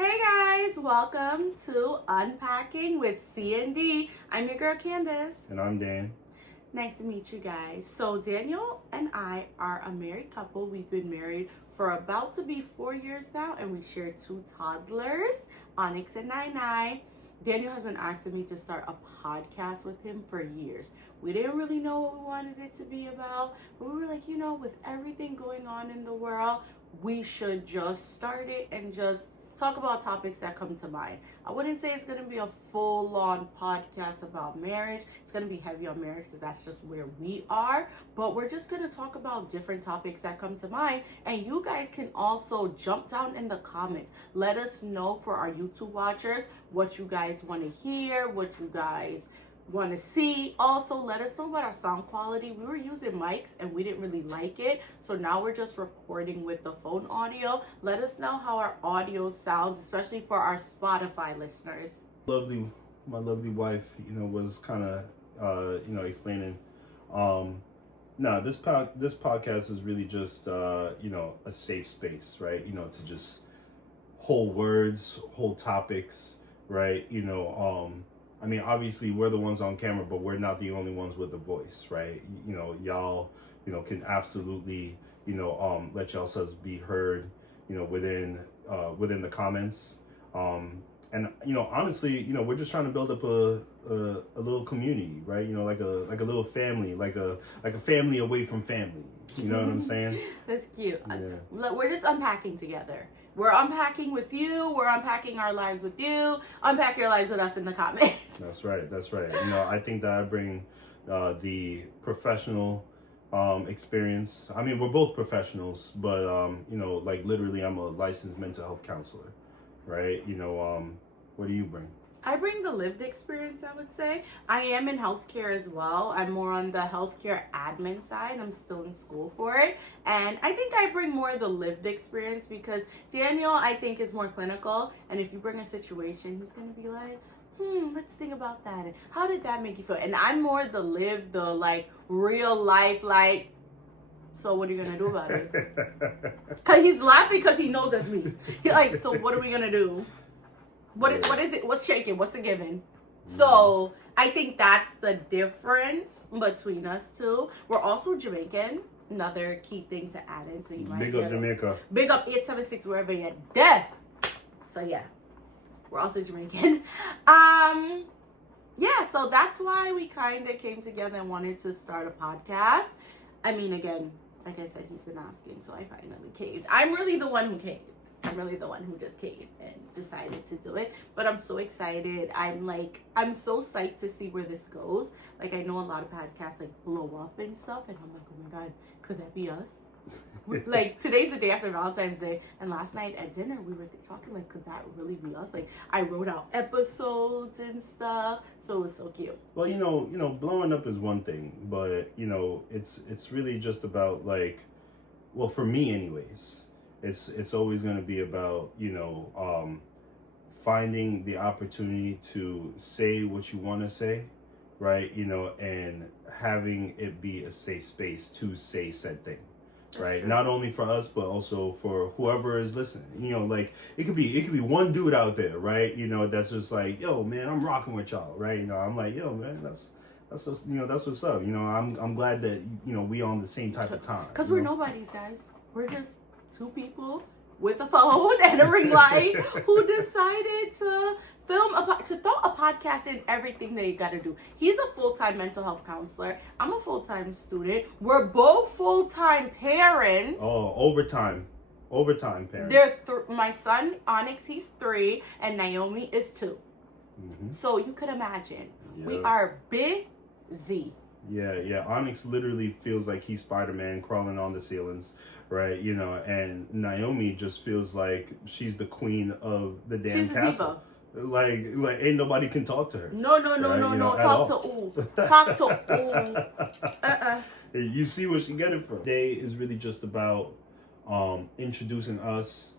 Hey guys, welcome to Unpacking with C D. I'm your girl Candace. And I'm Dan. Nice to meet you guys. So Daniel and I are a married couple. We've been married for about to be 4 years now, and we share 2 toddlers, Onyx and Nai. Daniel has been asking me to start a podcast with him for years. We didn't really know what we wanted it to be about, but we were like, with everything going on in the world, we should just start it and just talk about topics that come to mind. I wouldn't say it's going to be a full-on podcast about marriage. It's going to be heavy on marriage because that's just where we are. But we're just going to talk about different topics that come to mind. And you guys can also jump down in the comments. Let us know for our YouTube watchers what you guys want to hear, what you guys want to see. Also, let us know about our sound quality. We were using mics and we didn't really like it, so now we're just recording with the phone audio. Let us know how our audio sounds, especially for our Spotify listeners. My lovely wife, was kind of, explaining. This podcast is really just, a safe space, right? To just hold words, hold topics, right? Obviously we're the ones on camera, but we're not the only ones with the voice, right? Y'all, can absolutely, let yourselves be heard, within the comments. Honestly, we're just trying to build up a little community, right? Like a little family, like a family away from family. You know what I'm saying? That's cute. Yeah. We're just unpacking together. We're unpacking with you. We're unpacking our lives with you. Unpack your lives with us in the comments. That's right. I think that I bring the professional experience. We're both professionals, but literally I'm a licensed mental health counselor, right? What do you bring? I bring the lived experience, I would say. I am in healthcare as well. I'm more on the healthcare admin side. I'm still in school for it. And I think I bring more the lived experience because Daniel, I think, is more clinical. And if you bring a situation, he's going to be like, let's think about that. And how did that make you feel? And I'm more the lived, the real life, so what are you going to do about it? Because he's laughing because he knows that's me. He's like, so what are we going to do? What is it? What's shaking? What's a given? So I think that's the difference between us two. We're also Jamaican. Another key thing to add in. So you might big up Jamaica. Big up 876 wherever you're dead. So yeah, we're also Jamaican. So that's why we kind of came together and wanted to start a podcast. Again, like I said, he's been asking, so I finally caved. I'm really the one who caved. I'm really the one who just caved and decided to do it. But I'm so excited. I'm so psyched to see where this goes. I know a lot of podcasts blow up and stuff, and I'm like, oh my God, could that be us? Today's the day after Valentine's Day, and last night at dinner we were talking could that really be us? I wrote out episodes and stuff, so it was so cute. Well, blowing up is one thing, but it's really just about for me anyways. It's always going to be about, finding the opportunity to say what you want to say, right? And having it be a safe space to say said thing, right? Not only for us, but also for whoever is listening. It could be one dude out there, right? That's just yo, man, I'm rocking with y'all, right? I'm like, yo, man, that's just, that's what's up. I'm glad that, we on the same type of time. Because we're nobodies, guys. We're just 2 people with a phone and a ring light who decided to throw a podcast in everything they gotta do. He's a full-time mental health counselor. I'm a full-time student. We're both full-time parents. Oh, overtime parents. My son Onyx, he's 3, and Naomi is 2. Mm-hmm. So you could imagine, yeah. We are busy. Yeah. Onyx literally feels like he's Spider-Man crawling on the ceilings, right? And Naomi just feels like she's the queen of the damn she's castle. Like ain't nobody can talk to her. No. Talk to You see where she get it from. Today is really just about introducing us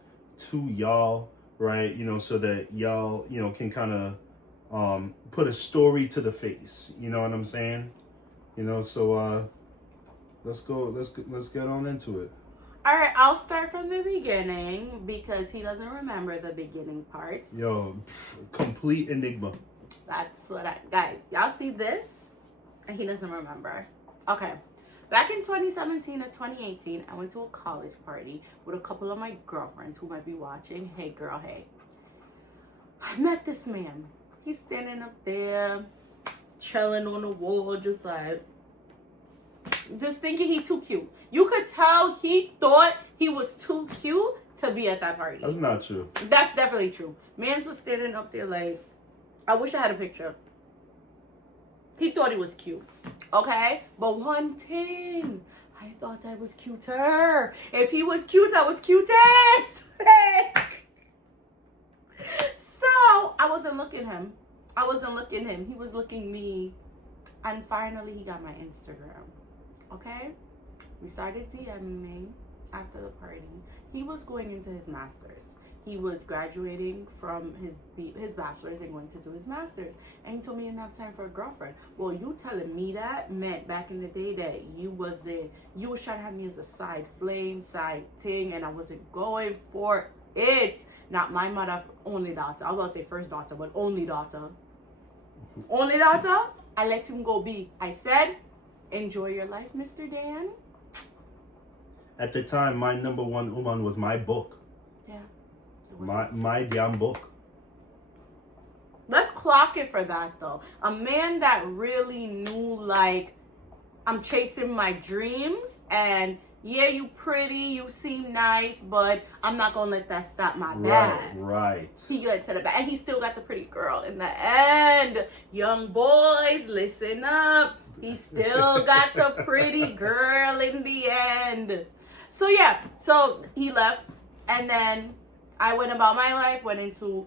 to y'all, right? So that y'all, can kind of put a story to the face. You know what I'm saying? So let's get on into it. All right, I'll start from the beginning because he doesn't remember the beginning parts. Yo, complete enigma. That's what guys, y'all see this? And he doesn't remember. Okay. Back in 2017 or 2018, I went to a college party with a couple of my girlfriends who might be watching. Hey, girl, hey. I met this man. He's standing up there, chilling on the wall, just thinking he too cute. You could tell he thought he was too cute to be at that party. That's not true. That's definitely true. Mans was standing up there like, I wish I had a picture. He thought he was cute. Okay? But one thing, I thought I was cuter. If he was cute, I was cutest. So, I wasn't looking him. He was looking me. And finally, he got my Instagram. Okay? We started DMing after the party. He was going into his master's. He was graduating from his bachelor's and going to do his master's. And he told me he didn't have time for a girlfriend. Well, you telling me that meant back in the day that you was trying to have me as a side flame, side thing, and I wasn't going for it. Not my mother, only daughter. I was going to say first daughter, but only daughter. Only daughter? I let him go be. I said, enjoy your life, Mr. Dan. At the time, my number one woman was my book. Yeah. My damn book. Let's clock it for that, though. A man that really knew, like, I'm chasing my dreams, and yeah, you pretty, you seem nice, but I'm not gonna let that stop my bag. Right. He got to the back, and he still got the pretty girl in the end. Young boys, listen up. He still got the pretty girl in the end. So yeah, so he left, and then I went about my life. I went into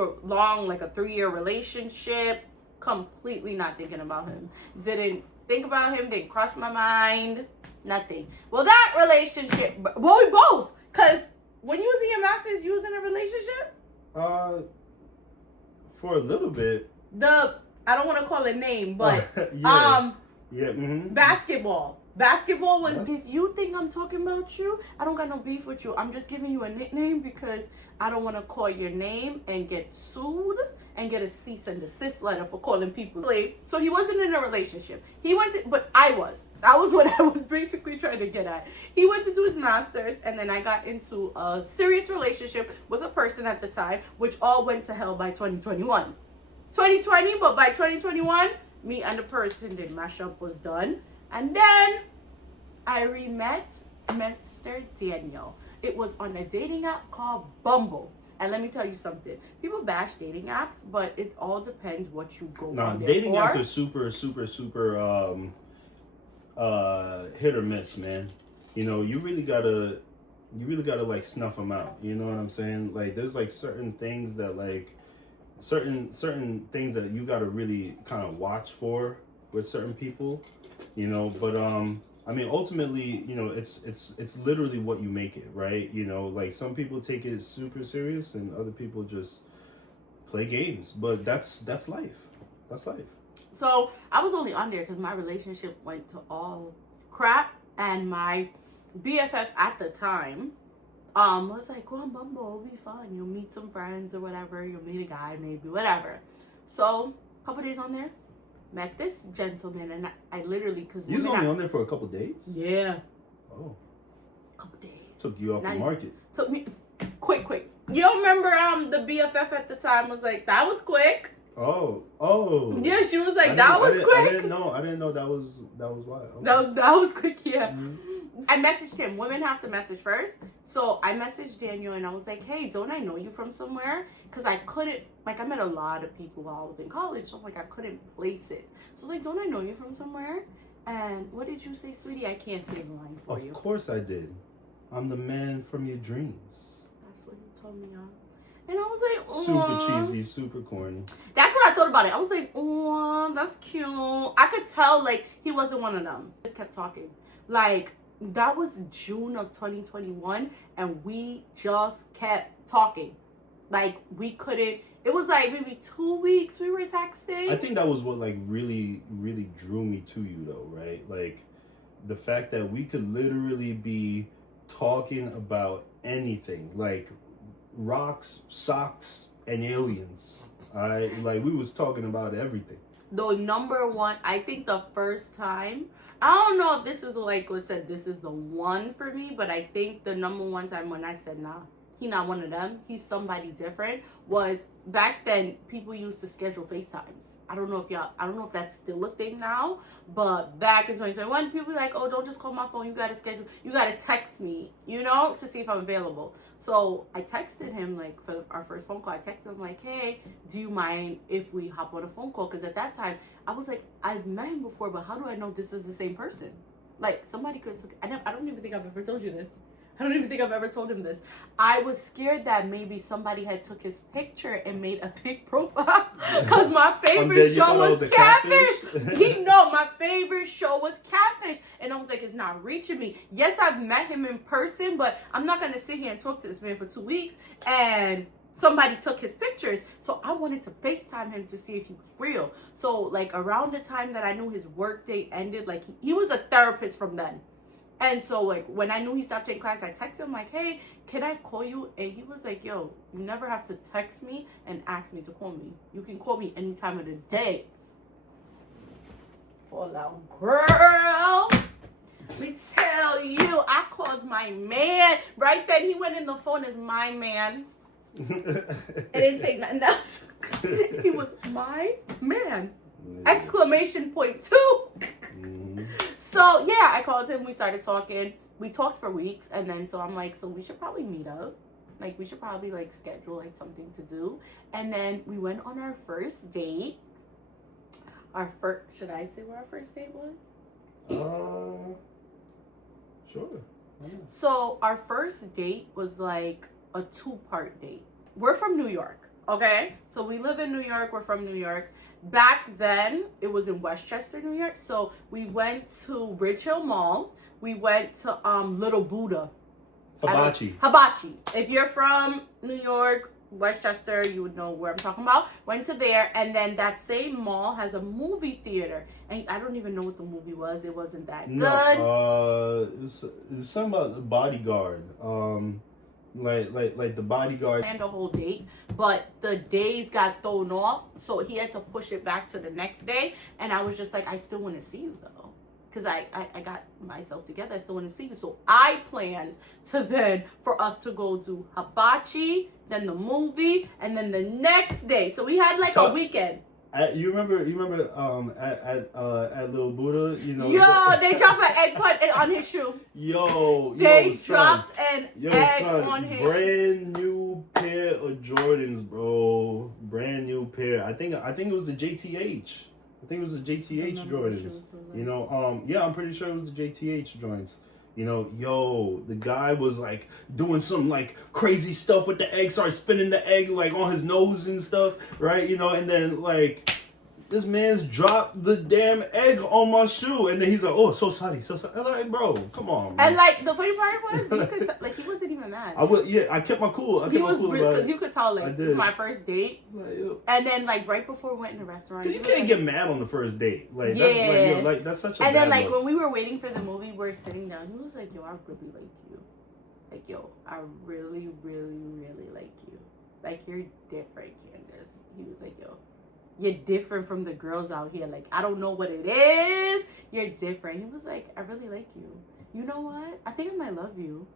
a long, like a 3-year relationship, completely not thinking about him. Didn't think about him, didn't cross my mind, nothing. Well, that relationship, well, we both, because when you was in your master's, you was in a relationship? For a little bit. I don't want to call it name, but, yeah. Yeah, mm-hmm. Basketball was, if you think I'm talking about you, I don't got no beef with you. I'm just giving you a nickname because I don't want to call your name and get sued and get a cease and desist letter for calling people slave. So he wasn't in a relationship. But I was. That was what I was basically trying to get at. He went to do his master's, and then I got into a serious relationship with a person at the time, which all went to hell by 2021. 2020, but by 2021, me and the person did mash up, was done. And then I re-met Mr. Daniel. It was on a dating app called Bumble. And let me tell you something. People bash dating apps, but it all depends what you go on there dating for. apps are super hit or miss, man. You know, you really gotta like snuff them out. You know what I'm saying? Like, there's like certain things that certain things that you gotta really kind of watch for with certain people. You know, but I mean, ultimately, you know, it's literally what you make it, right? You know, like some people take it super serious and other people just play games, but that's life. That's life. So I was only on there because my relationship went to all crap, and my BFF at the time was like, go on Bumble, it'll be fun. You'll meet some friends or whatever. You'll meet a guy, maybe, whatever. So a couple days on there. Met this gentleman, and I literally, because you was only on there for a couple days. Yeah. Oh. Couple days. Took you off the market. Took me quick. You don't remember the BFF at the time was like, that was quick. Oh. Yeah, she was like, that was quick. I didn't know that was why. Okay. That was quick. Yeah. Mm-hmm. I messaged him. Women have to message first. So I messaged Daniel and I was like, hey, don't I know you from somewhere? Because I couldn't, like, I met a lot of people while I was in college. So, like, I couldn't place it. So I was like, don't I know you from somewhere? And what did you say, sweetie? I can't say the line for you. Of course I did. I'm the man from your dreams. That's what you told me, y'all. And I was like, oh. Super cheesy, super corny. That's what I thought about it. I was like, oh, that's cute. I could tell, like, he wasn't one of them. Just kept talking. Like, that was June of 2021, and we just kept talking. Like, we couldn't. It was like maybe 2 weeks we were texting. I think that was what, like, really, really drew me to you, though, right? Like, the fact that we could literally be talking about anything, like rocks, socks, and aliens. Like we was talking about everything. The number one, I think the first time, I don't know if this is like what said this is the one for me, but I think the number one time when I said, nah, he not one of them, he's somebody different, was back then people used to schedule FaceTimes. I don't know if that's still a thing now, but back in 2021, people were like, oh, don't just call my phone, you gotta text me, to see if I'm available. So I texted him, like, for our first phone call, I texted him like, hey, do you mind if we hop on a phone call? Because at that time, I was like, I've met him before, but how do I know this is the same person? Like, somebody could have took it. I don't even think I've ever told you this. I don't even think I've ever told him this. I was scared that maybe somebody had took his picture and made a fake profile because my favorite show was Catfish. My favorite show was Catfish. And I was like, it's not reaching me. Yes, I've met him in person, but I'm not going to sit here and talk to this man for 2 weeks and somebody took his pictures. So I wanted to FaceTime him to see if he was real. So like around the time that I knew his work day ended, like he was a therapist from then. And so, like, when I knew he stopped taking clients, I texted him, like, hey, can I call you? And he was like, yo, you never have to text me and ask me to call me. You can call me any time of the day. Fall out, girl. Let me tell you, I called my man. Right then, he went in the phone as my man. It didn't take nothing else. He was my man. Exclamation point 2. So, yeah, I called him. We started talking. We talked for weeks. And then, so I'm like, so we should probably meet up. Like, we should probably, like, schedule, like, something to do. And then we went on our first date. Should I say what our first date was? Sure. Yeah. So, our first date was, like, a 2-part date. We're from New York, okay? So, we live in New York. We're from New York. Back then, it was in Westchester, New York. So we went to Ridge Hill Mall. We went to Little Buddha. Hibachi. If you're from New York, Westchester, you would know where I'm talking about. Went to there, and then that same mall has a movie theater. And I don't even know what the movie was. It wasn't that good. It's something about the Bodyguard. Like the Bodyguard. And the whole date, but the days got thrown off, so he had to push it back to the next day. And I was just like, I still want to see you though, because I got myself together. I still want to see you. So I planned for us to go do hibachi, then the movie, and then the next day. So we had like a weekend. You remember at Little Buddha, Yo, they dropped an egg on his shoe. They dropped an egg on his brand new pair of Jordans, bro. Brand new pair. I think it was the JTH. I think it was the JTH Jordans. Yeah, I'm pretty sure it was the JTH joints. The guy was like doing some like crazy stuff with the egg, started spinning the egg like on his nose and stuff, right? And then like this man's dropped the damn egg on my shoe, and then he's like, "Oh, so sorry." I'm like, bro, come on, man. And like the funny part was, he wasn't even mad. I kept my cool. Because you could tell, like, this is my first date. And then, like, right before we went in the restaurant, you can't get mad on the first date. Like, yeah, that's such a. And then, bad like, look. when we were waiting for the movie, we're sitting down. He was like, "Yo, I really like you. Like, yo, I really, really, really like you. Like, you're different, Candace." He was like, "Yo, you're different from the girls out here. Like, I don't know what it is. You're different." He was like, "I really like you. You know what? I think I might love you."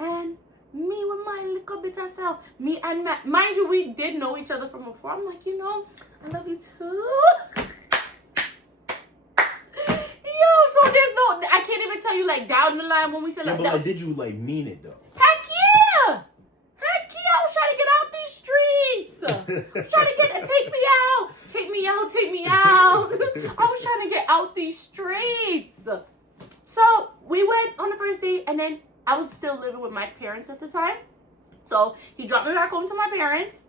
And me with my little bit of self. Me and Matt. Mind you, we did know each other from afar. I'm like, I love you too. So there's I can't even tell you, like, down the line when we said, like, but did you, like, mean it, though? Heck yeah! I was trying to get out these streets. I was trying to take me out. I was trying to get out these streets. So we went on the first date, and then I was still living with my parents at the time. So he dropped me back home to my parents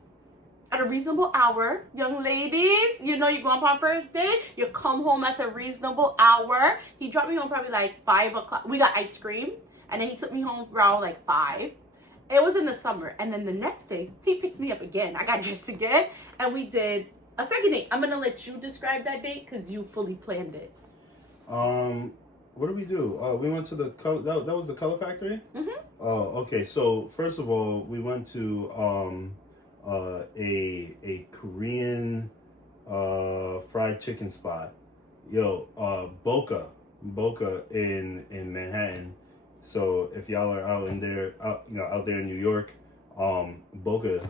at a reasonable hour. Young ladies, you go on first date, you come home at a reasonable hour. He dropped me home probably like 5 o'clock. We got ice cream, and then he took me home around like 5. It was in the summer. And then the next day, he picked me up again. I got dressed again, and we did a second date. I'm going to let you describe that date because you fully planned it. What did we do? We went to the color. That was the Color Factory. Mm-hmm. Oh, okay. So first of all, we went to a Korean fried chicken spot. Boca in Manhattan. So if y'all are out there in New York, Boca,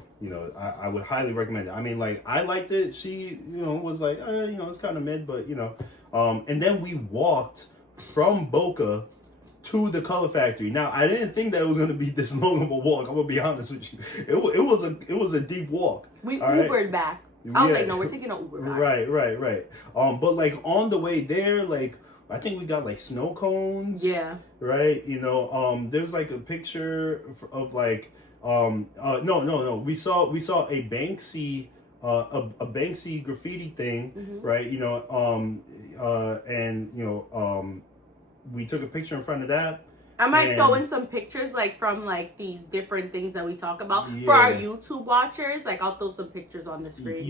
I would highly recommend it. I mean, like, I liked it. She, was like, it's kind of mid, but and then we walked from Boca to the Color Factory. Now, I didn't think that it was going to be this long of a walk. I'm gonna be honest with you. It was a deep walk. We Ubered back. I was like, no, we're taking an Uber back. Right. But like on the way there, like, I think we got like snow cones. Yeah. Right. There's like a picture of like, no. We saw a Banksy, a Banksy graffiti thing, Mm-hmm. right? We took a picture in front of that. I might throw in some pictures like from like these different things that we talk about for our YouTube watchers. Like, I'll throw some pictures on the screen.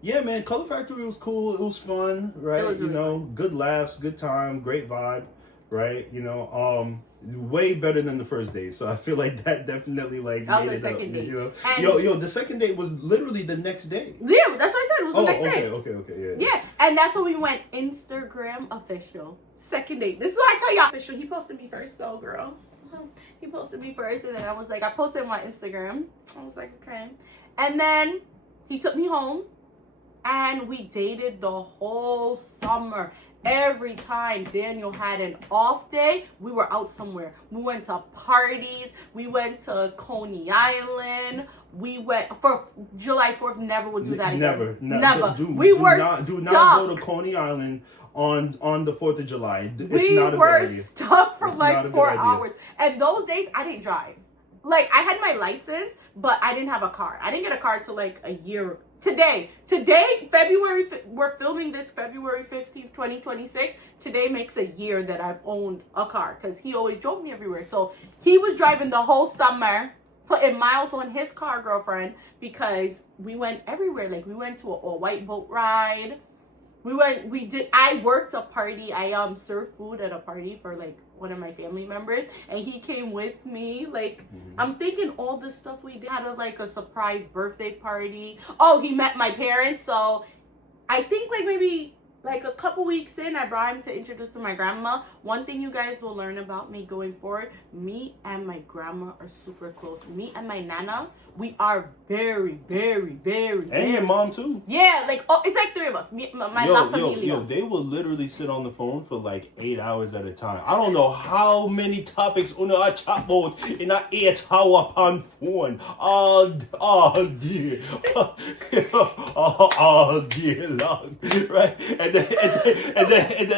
Yeah, man, Color Factory was cool. It was fun, right? It was really fun. Good laughs, good time, great vibe, right? Way better than the first date. So I feel like that definitely like that was made our it second up, date. the second date was literally the next day. Yeah, that's what I said. It was the next day. Okay, Yeah, and that's when we went Instagram official. Second date. This is what I tell y'all. Official. He posted me first, though, girls. He posted me first, and then I was like, I posted my Instagram. I was like, okay. And then he took me home, and we dated the whole summer. Every time Daniel had an off day, we were out somewhere. We went to parties. We went to Coney Island. We went for July 4th. Never would do that again. Never. Do not go to Coney Island on the 4th of July. We were stuck for like 4 hours. And those days, I didn't drive. Like, I had my license, but I didn't have a car. I didn't get a car till like a year. Today, we're filming this February 15th, 2026. Today makes a year that I've owned a car because he always drove me everywhere. So he was driving the whole summer, putting miles on his car, girlfriend, because we went everywhere. Like, we went to an all-white boat ride. I worked a party. I served food at a party for like one of my family members, and he came with me. Like, I'm thinking all the stuff we did. Had a surprise birthday party. Oh, he met my parents. So I think like maybe like a couple weeks in, I brought him to introduce to my grandma. One thing you guys will learn about me going forward, me and my grandma are super close. Me and my nana, we are very, very, very, and your mom too. Yeah, like, it's like three of us. My La Familia. They will literally sit on the phone for like 8 hours at a time. I don't know how many topics on a chat about in an 8 hour on phone. All day. all day long. Right? And then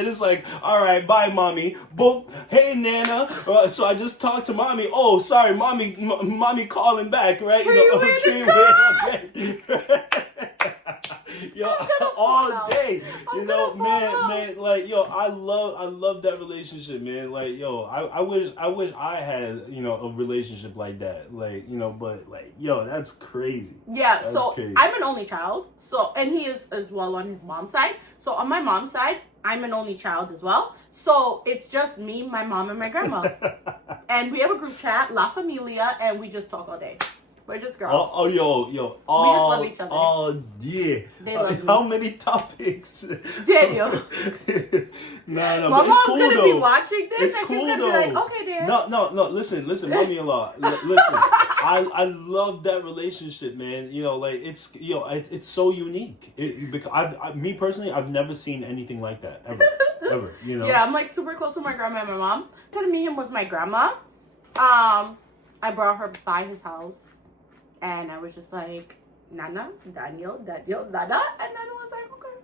it's like, all right, bye, mommy. Boom. Hey, Nana. So I just talked to mommy. Oh, sorry, mommy calling back, right? All day, man, like, I love that relationship, man. Like, I wish I had, a relationship like that, like, but like, that's crazy. Yeah, that's so crazy. I'm an only child, so, and he is as well on his mom's side. So on my mom's side, I'm an only child as well. So it's just me, my mom, and my grandma. And we have a group chat, La Familia, and we just talk all day. We're just girls. We just love each other. Oh, yeah. They love me. How many topics? Daniel. No, My but it's mom's cool, gonna though. be watching this, It's and cool, she's gonna though. be like, okay, Dan. No, listen, mommy-in-law. Listen, I love that relationship, man. Like, it's so unique. Because me personally, I've never seen anything like that ever. Yeah, I'm like super close with my grandma and my mom. To meet him was my grandma. I brought her by his house, and I was just like, Nana, Daniel, Nana, and Nana was like, okay,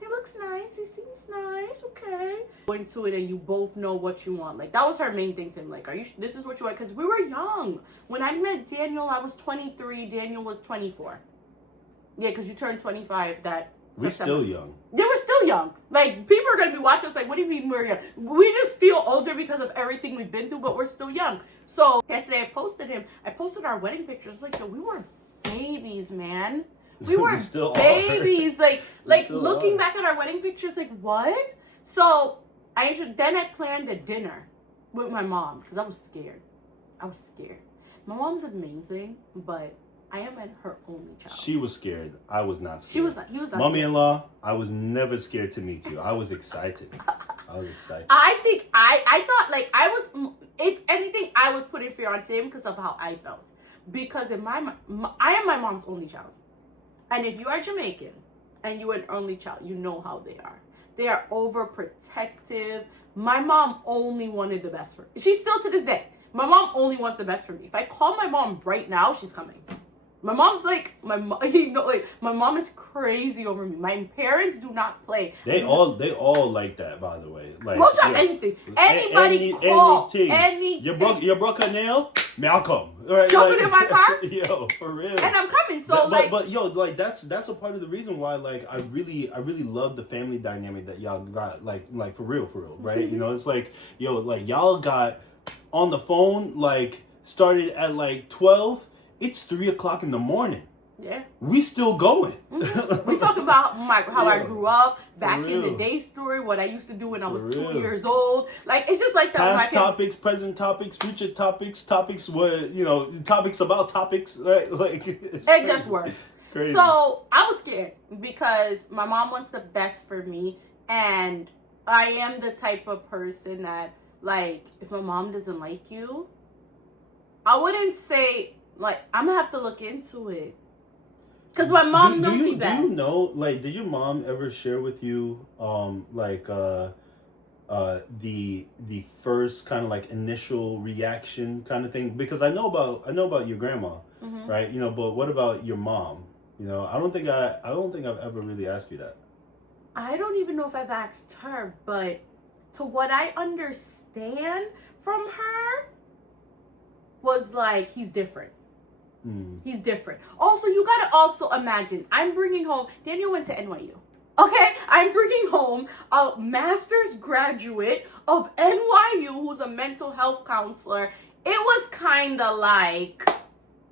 he looks nice, he seems nice, okay. Go into it and you both know what you want. Like, that was her main thing to him. Like, this is what you want? Because we were young. When I met Daniel, I was 23. Daniel was 24. Yeah, because you turned 25 that We're September. still young. Yeah, we're still young. Like, people are going to be watching us like, what do you mean we're young? We just feel older because of everything we've been through, but we're still young. So yesterday I posted our wedding pictures. Like, yo, we were babies, man. We were still babies. Like looking are. back at our wedding pictures, like what? So then I planned a dinner with my mom because I was scared. My mom's amazing, but I am her only child. She was scared. I was not scared. He was not. Mommy-in-law, I was never scared to meet you. I was excited. I think I thought like I was, if anything, I was putting fear onto him because of how I felt. Because in I am my mom's only child. And if you are Jamaican and you are an only child, you know how they are. They are overprotective. My mom only wanted the best for me. She's still to this day. My mom only wants the best for me. If I call my mom right now, she's coming. My mom's like, my mom is crazy over me. My parents do not play. They all like that, by the way. Like, we'll drop anything. Anybody call. Anything. You broke a nail? Man, I'll come. Right? Jumping in my car? Yo, for real. And I'm coming. So but yo, like that's a part of the reason why like I really love the family dynamic that y'all got, like for real, right? You know, it's like, yo, like y'all got on the phone, like started at like 12. It's 3:00 in the morning. Yeah. We still going. Mm-hmm. We talk about how I grew up, back in the day story, what I used to do when I was 2 years old. Like, it's just like that. Past topics, present topics, future topics, topics topics about topics, right? Like, it just works. Crazy. So I was scared because my mom wants the best for me. And I am the type of person that, like, if my mom doesn't like you, I wouldn't say, like, I'm gonna have to look into it. Because my mom knows me best. Do you know, like, did your mom ever share with you, the first kind of like initial reaction kind of thing? Because I know about your grandma, mm-hmm. right? You know, but what about your mom? You know, I don't think I've ever really asked you that. I don't even know if I've asked her, but to what I understand from her was like, he's different. He's different. Also, you gotta also imagine, I'm bringing home, Daniel went to NYU. Okay? I'm bringing home a master's graduate of NYU who's a mental health counselor. It was kind of like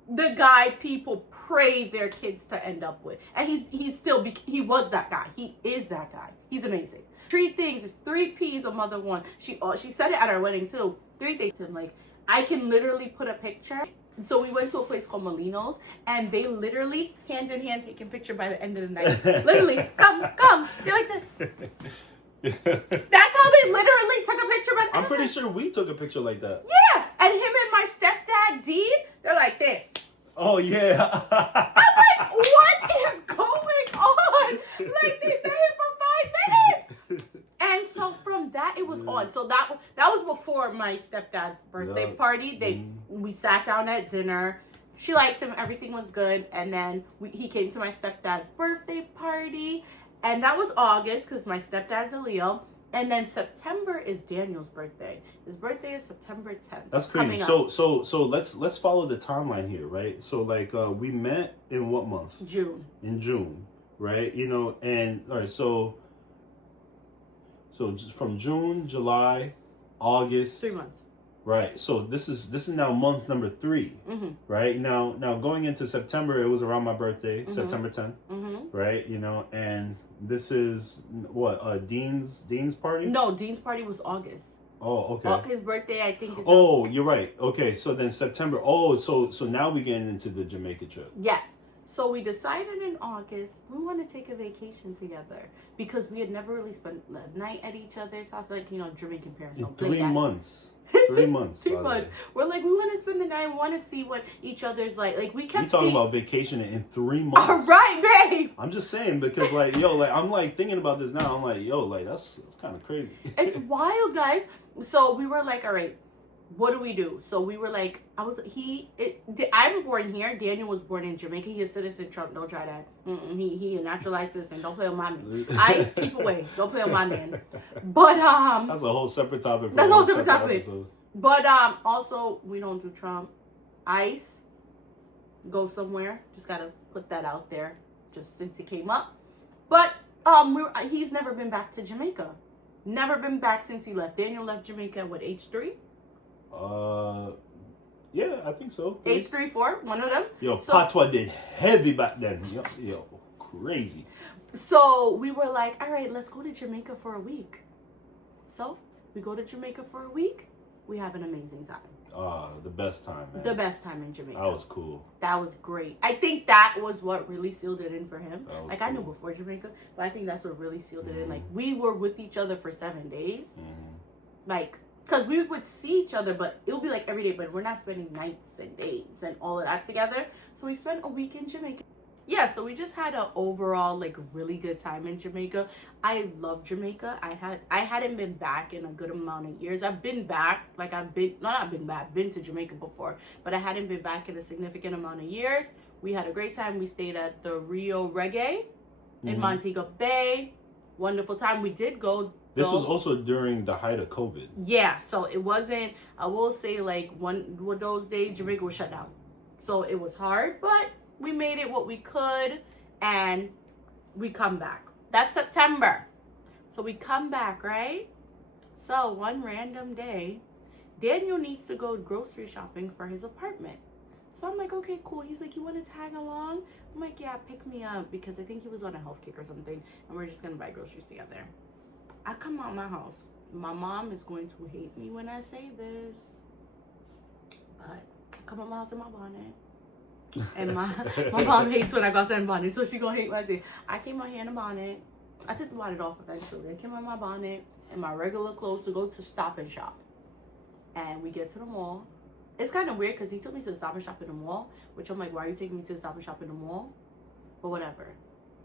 the guy people pray their kids to end up with. And he was that guy. He is that guy. He's amazing. 3 things. It's 3 P's a mother wants. She said it at our wedding too. 3 things. Like, I can literally put a picture. So we went to a place called Molino's, and they literally hand in hand taking picture by the end of the night. Literally, come. They're like this. That's how they literally took a picture by the end. I'm pretty sure we took a picture like that. Yeah, and him and my stepdad, Dean, they're like this. Oh, yeah. I'm like, what is going on? Like, they met for 5 minutes. And so from that, it was on. So that was before my stepdad's birthday party. We sat down at dinner. She liked him. Everything was good. And then he came to my stepdad's birthday party. And that was August because my stepdad's a Leo. And then September is Daniel's birthday. His birthday is September 10th. That's crazy. So let's follow the timeline here, right? So like we met in what month? June. In June, right? You know, and all right, so just from June, July, August. 3 months. Right. So this is now month number 3. Mm-hmm. Right. Now going into September, it was around my birthday, mm-hmm. September 10th. Mm-hmm. Right. You know, and this is what Dean's party? No, Dean's party was August. Oh, okay. His birthday, I think, is. Oh, you're right. Okay, so then September. Oh, so now we're getting into the Jamaica trip. Yes. So we decided in August we want to take a vacation together because we had never really spent the night at each other's house. Like, you know, Jamaican parents don't play that. 3 months. 3 months. 3 months. We're like, we want to spend the night. We want to see what each other's like. Like, we kept talking about vacation in 3 months. All right, babe. I'm just saying because, like, yo, like, I'm like thinking about this now. I'm like, yo, like, that's kind of crazy. It's wild, guys. So we were like, all right, what do we do? So we were like, I'm born here. Daniel was born in Jamaica. He's a citizen. Trump, don't try that. He a naturalized citizen. Don't play on my man. Ice, keep away. Don't play on my man. But that's a whole separate topic. That's a whole separate topic. But also we don't do Trump. Ice, go somewhere. Just gotta put that out there. Just since he came up. But he's never been back to Jamaica. Never been back since he left. Daniel left Jamaica at what, age 3? Yeah, I think so. Age 3, 4, one of them. Yo, So, patois did heavy back then. Yo, crazy. so we were like, all right, let's go to Jamaica for a week. So we go to Jamaica for a week. We have an amazing time. The best time, man. The best time in Jamaica. That was cool. That was great. I think that was what really sealed it in for him. Like, cool. I knew before Jamaica, but I think that's what really sealed it in. Like, we were with each other for 7 days. Like, because we would see each other, but it would be like every day, but we're not spending nights and days and all of that together. So we spent a week in Jamaica. Yeah, so we just had an overall like really good time in Jamaica. I love Jamaica. I hadn't been back in a good amount of years. I've been back, like I've been to Jamaica before, but I hadn't been back in a significant amount of years. We had a great time. We stayed at the Rio Reggae in Montego Bay. Wonderful time. We did go. This was also during the height of COVID. Yeah, so it wasn't, I will say, like one of those days Jamaica was shut down. So it was hard, but we made it what we could, and we come back. That's September. So we come back, right? So one random day, Daniel needs to go grocery shopping for his apartment. So I'm like, okay, cool. He's like, you want to tag along? I'm like, yeah, pick me up, because I think he was on a health kick or something, and we're just going to buy groceries together. I come out of my house. My mom is going to hate me when I say this, but I come out of my house in my bonnet. And my mom hates when I go outside in bonnet, so she gonna hate when I say I came out here in a bonnet. I took the bonnet off eventually. I came out of my bonnet and my regular clothes to go to Stop and Shop. And we get to the mall. It's kind of weird because he took me to the Stop and Shop in the mall, which I'm like, why are you taking me to the Stop and Shop in the mall? But whatever.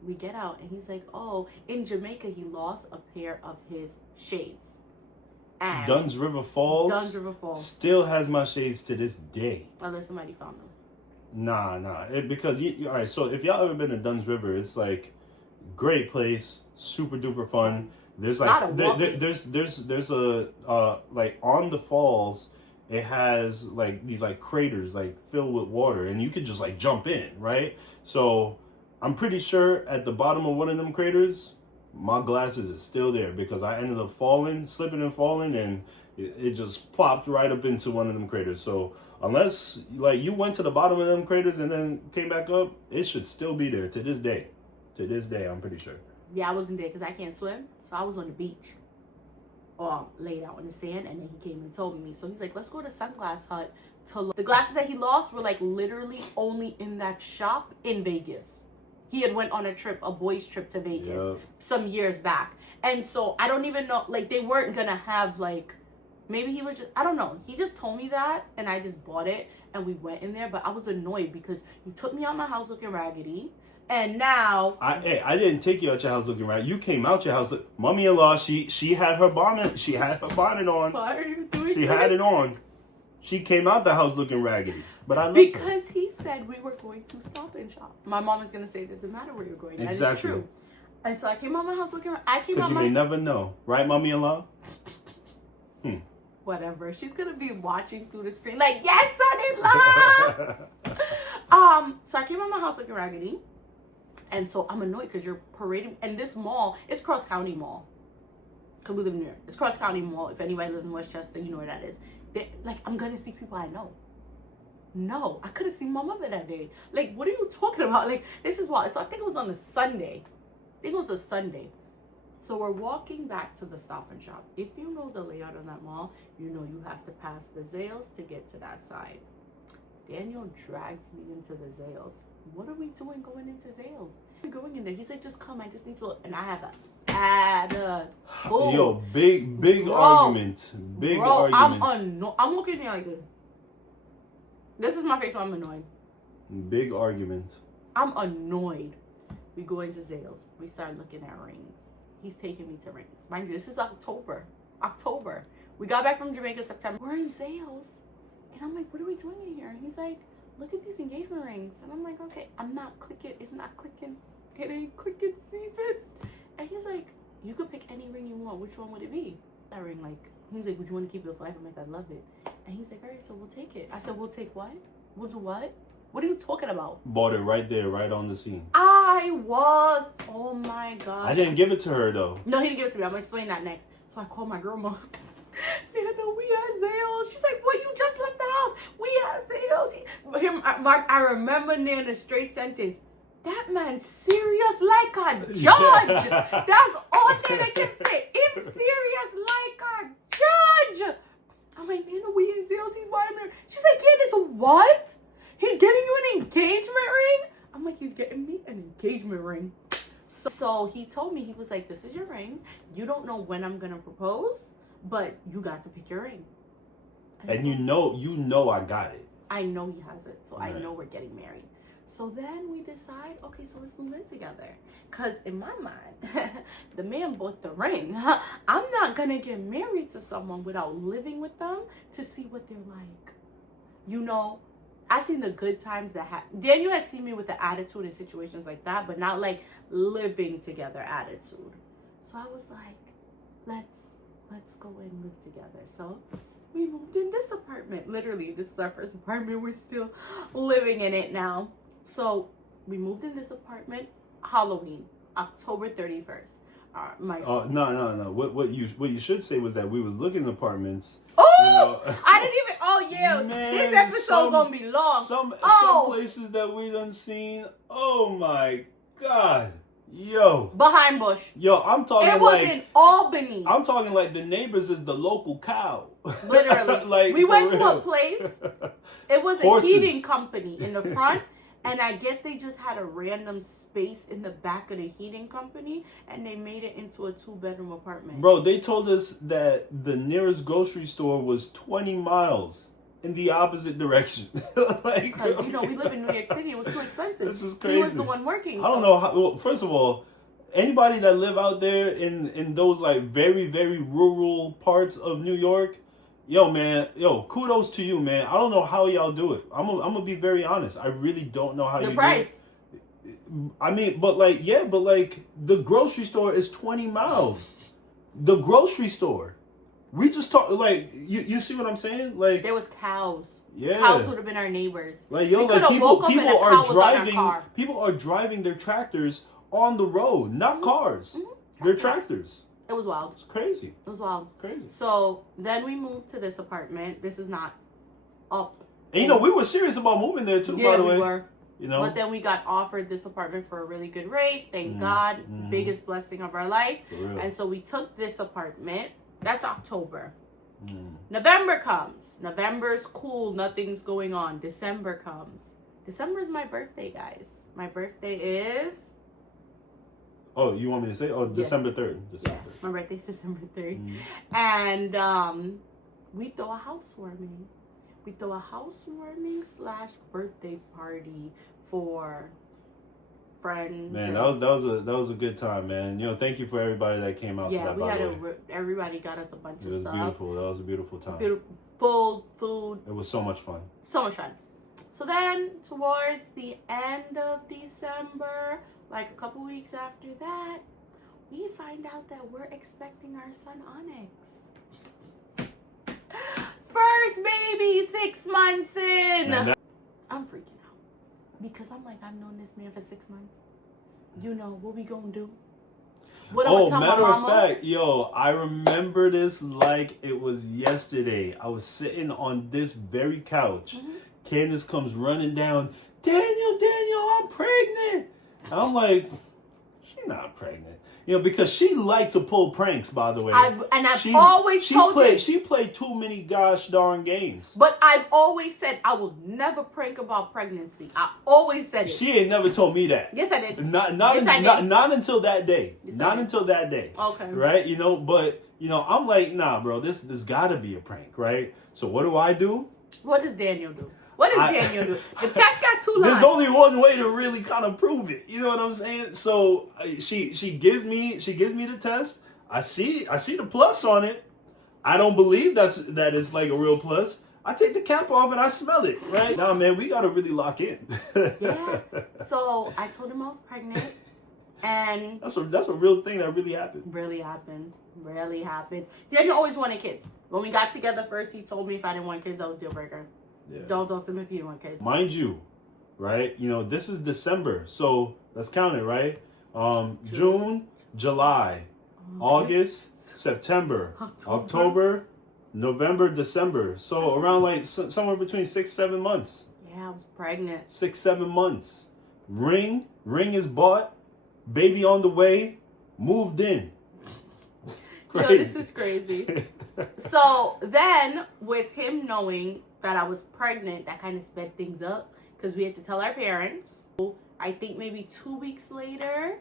We get out and he's like, oh, in Jamaica he lost a pair of his shades. And Dunn's River Falls still has my shades to this day. Unless somebody found them. Nah. Because all right. So if y'all ever been to Dunn's River, it's like great place, super duper fun. There's like there's a like on the falls, it has like these like craters like filled with water, and you could just like jump in, right? So I'm pretty sure at the bottom of one of them craters, my glasses is still there because I ended up slipping and falling, and it just popped right up into one of them craters. So unless like you went to the bottom of them craters and then came back up, it should still be there to this day. To this day, I'm pretty sure. Yeah, I wasn't there because I can't swim. So I was on the beach, laid out in the sand, and then he came and told me. So he's like, let's go to Sunglass Hut to look. The glasses that he lost were like literally only in that shop in Vegas. He had went on a boys' trip to Vegas some years back. And so I don't even know, like they weren't going to have like, maybe he was just, I don't know. He just told me that and I just bought it and we went in there. But I was annoyed because you took me out of my house looking raggedy. And now I didn't take you out your house looking raggedy. You came out your house Mommy-in-law, she had her bonnet. She had her bonnet on. Why are you doing She had it on. She came out the house looking raggedy. But I love because he said we were going to Stop and Shop. My mom is going to say it doesn't matter where you're going. That is true. And so I came out of my house looking. Because you may never know, right, Mommy-in-law? Whatever. She's gonna be watching through the screen like, yes, son-in-law. So I came out of my house looking raggedy, and so I'm annoyed because you're parading. And this mall, it's Cross County Mall. Cause we live near. It's Cross County Mall. If anybody lives in Westchester, you know where that is. Like I'm gonna see people I know. No, I couldn't see my mother that day. Like, what are you talking about? Like, this is why. So I think it was on a Sunday. I think it was a Sunday. So we're walking back to the Stop and Shop. If you know the layout of that mall, you know you have to pass the Zales to get to that side. Daniel drags me into the Zales. What are we doing going into Zales? We're going in there. He's like, just come. I just need to look. And I have Yo, big argument. Big argument. I'm looking at like this. This is my face when I'm annoyed. Big argument. I'm annoyed. We go into Zales. We start looking at rings. He's taking me to rings. Mind you, this is October. We got back from Jamaica September. We're in Zales. And I'm like, what are we doing in here? And he's like, look at these engagement rings. And I'm like, okay, I'm not clicking. It's not clicking. It ain't clicking, Steven. And he's like, you could pick any ring you want. Which one would it be? That ring, like, he's like, would you want to keep it for life? I'm like, I love it. And he's like, all right, so we'll take it. I said, we'll take what? We'll do what? What are you talking about? Bought it right there, right on the scene. Oh my God. I didn't give it to her though. No, he didn't give it to me. I'm going to explain that next. So I called my grandma. Nana, we had sales. She's like, boy, you just left the house. We had sales. Mark, I remember Nana's straight sentence. That man's serious like a judge. That's all Nana kept saying. If serious like a judge. I'm like, Nana, we in sales. He's buying me. She's like, Candace, what? He's getting you an engagement ring? I'm like, he's getting me an engagement ring. So he told me, he was like, this is your ring. You don't know when I'm going to propose, but you got to pick your ring. And so, you know I got it. I know he has it. So right. I know we're getting married. So then we decide, okay, so let's move in together. Because in my mind, the man bought the ring. I'm not going to get married to someone without living with them to see what they're like. You know, I seen the good times that Daniel has seen me with the attitude in situations like that, but not like living together attitude. So I was like, let's go and live together. So we moved in this apartment. Literally, this is our first apartment. We're still living in it now. So we moved in this apartment Halloween, October 31st. No. What you should say was that we was looking at apartments. Oh, I didn't even. Oh yeah, man, this episode gonna be long. Some places that we done seen. Oh my God, yo. Behind Bush. Yo, I'm talking. It was in Albany. I'm talking like the neighbors is the local cow. Literally, like we went to a place. It was Horses. A heating company in the front. And I guess they just had a random space in the back of the heating company, and they made it into a 2-bedroom apartment. Bro, they told us that the nearest grocery store was 20 miles in the opposite direction. Like, because, you know, we live in New York City. It was too expensive. This is crazy. He was the one working. I don't know how. Well, first of all, anybody that live out there in those, like, very, very rural parts of New York, yo, man, kudos to you, man. I don't know how y'all do it. I'm gonna be very honest. I really don't know how you do it. I mean, but the grocery store is 20 miles. The grocery store. We just talk, like, you see what I'm saying? Like, there was cows. Yeah. Cows would have been our neighbors. Like, yo, like people are driving their tractors on the road, not cars. Mm-hmm. They're tractors. It was wild. It's crazy. It was wild. Crazy. So then we moved to this apartment. This is not up. And you know, we were serious about moving there too, by the way. We were. You know? But then we got offered this apartment for a really good rate. Thank God. Mm-hmm. Biggest blessing of our life. And so we took this apartment. That's October. November comes. November's cool. Nothing's going on. December comes. December is my birthday, guys. My birthday is... Oh, you want me to say? Oh, December 3rd. December 3rd. My birthday's December 3rd. And we throw a housewarming. We throw a housewarming / birthday party for friends. Man, that was a good time, man. You know, thank you for everybody that came out to that, by the way. Everybody got us a bunch of stuff. It was beautiful. That was a beautiful time. Beautiful food. It was so much fun. So much fun. So then, towards the end of December... like a couple weeks after that, we find out that we're expecting our son Onyx. First baby, 6 months in. I'm freaking out. Because I'm like, I've known this man for 6 months. You know, what we gonna do? What I'm gonna tell matter my of mama? fact, yo, I remember this like it was yesterday. I was sitting on this very couch. Mm-hmm. Candace comes running down. Daniel, I'm pregnant. I'm like, she's not pregnant. You know, because she liked to pull pranks, by the way. I've always told you. She played too many gosh darn games. But I've always said I will never prank about pregnancy. I always said it. She ain't never told me that. Yes, I did. Not until that day. Yes, not until that day. Okay. Right? You know, but, you know, I'm like, nah, bro, this gotta be a prank, right? So what do? What does Daniel do? What does Daniel do? The cat got 2 lines. There's only one way to really kind of prove it. You know what I'm saying? So she gives me the test. I see the plus on it. I don't believe that it's like a real plus. I take the cap off and I smell it. Right now, man, we gotta really lock in. Yeah. So I told him I was pregnant, and that's a real thing that really happened. Really happened. Daniel always wanted kids. When we got together first, he told me if I didn't want kids, that was a deal breaker. Yeah. Don't talk to him if you don't want kids. Mind you, right? You know, this is December, so let's count it, right? June, July, August, September, October, November, December. So around like somewhere between 6-7 months. Yeah, I was pregnant. 6-7 months. Ring is bought. Baby on the way. Moved in. Yo, this is crazy. So then, with him knowing that I was pregnant, that kind of sped things up because we had to tell our parents. I think maybe 2 weeks later,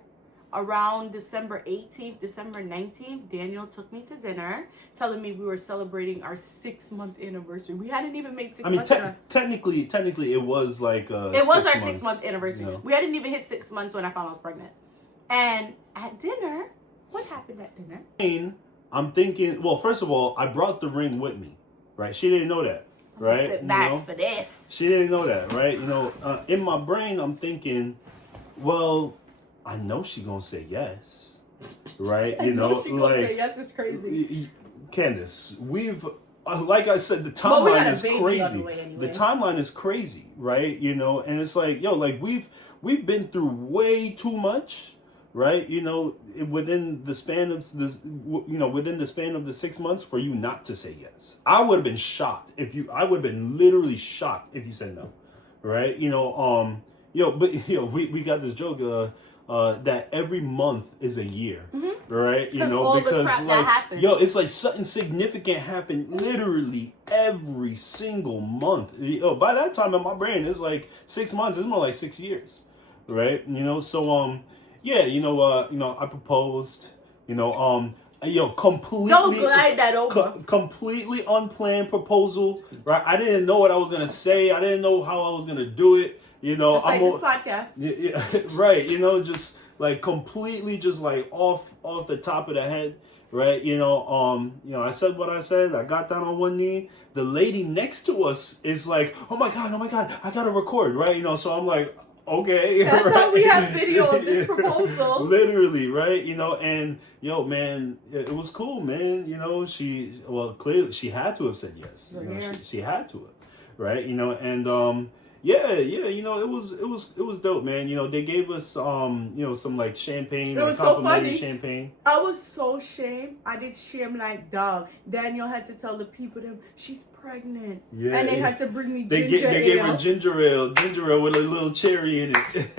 around December 18th, December 19th, Daniel took me to dinner, telling me we were celebrating our 6-month anniversary. We hadn't even made 6 months. Technically, it was like it was our 6-month anniversary. You know? We hadn't even hit 6 months when I found I was pregnant. And at dinner, what happened at dinner? I'm thinking. Well, first of all, I brought the ring with me, right? She didn't know that, right? Sit back for this. She didn't know that, right? In my brain, I'm thinking, well, I know she gonna say yes, right? I know she gonna say yes. It's crazy. Candace, we've like I said, the timeline is crazy. Anyway. The timeline is crazy, right? And it's like, like we've been through way too much, right? Within the span of the 6 months for you not to say yes. I would have been shocked I would have been literally shocked if you said no, right? But we got this joke that every month is a year, right? Because the crap that happens. It's like something significant happened literally every single month. By that time in my brain, it's like 6 months. It's more like 6 years, right? So I proposed. Completely. Don't glide that over. Completely unplanned proposal, right? I didn't know what I was gonna say. I didn't know how I was gonna do it. Just like this podcast. Yeah, right. Just like completely, just like off the top of the head, right? I said what I said. I got down on one knee. The lady next to us is like, oh my god, I gotta record, right? So I'm like, okay. That's right? how we have video of this proposal. Literally, right? And man, it was cool, man. Clearly she had to have said yes. She had to have, right? And it was dope, man. They gave us some like champagne. It was so funny. Champagne. I was so shamed. I did shame like dog. Daniel had to tell the people that she's pregnant. Yeah. And they had to bring me ginger ale. They gave her ginger ale with a little cherry in it.